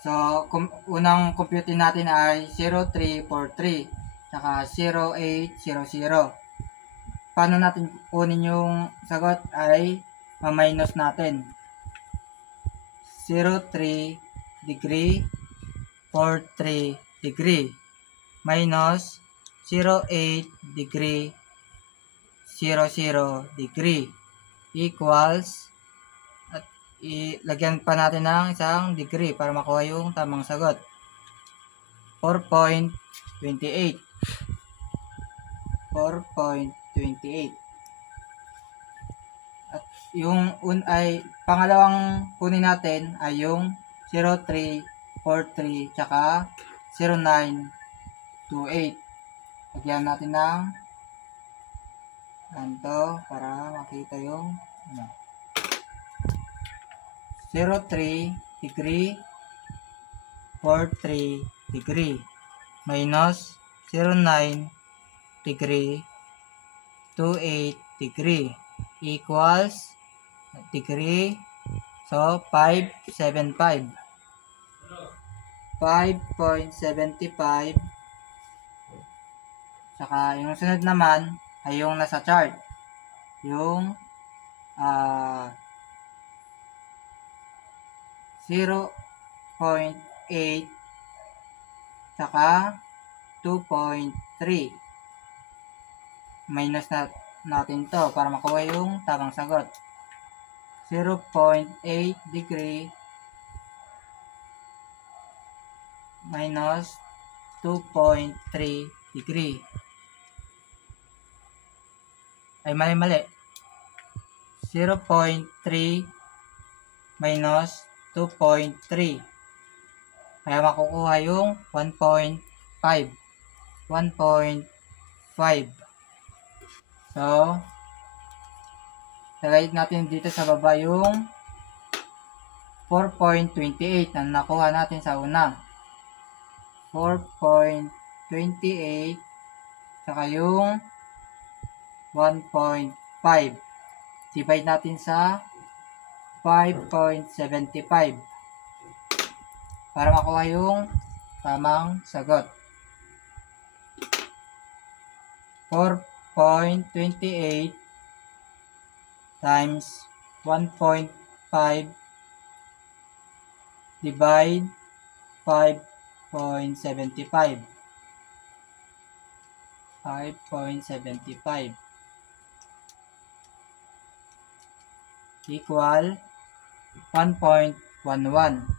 So, unang compute natin ay 0343 saka 0800. Paano natin kunin yung sagot ay ma-minus natin. 03 degree 43 degree minus 08 degree 00 degree equals, at ilagyan pa natin ng isang degree para makuha yung tamang sagot. 4.28. 4.28. At yung pangalawang kunin natin ay yung 0343 tsaka 0928. Lagyan natin ng ganito para makita yung 03 degree 43 degree minus 09 degree 28 degree equals degree, so 5.75. 5.75. Saka yung sunod naman ay yung nasa chart, yung 0.8 saka 2.3. Minus natin to para makuha yung tamang sagot. 0.8 degree minus 2.3 degree. Ay, mali. 0.3 minus 2.3. Kaya makukuha yung 1.5. 1.5. So, lagay natin dito sa baba yung 4.28 na nakuha natin sa una. 4.28 saka yung 1.5. Divide natin sa 5.75 para makuha yung tamang sagot. 4.28 times 1.5 divide 5.75. 5.75 equal 1.11.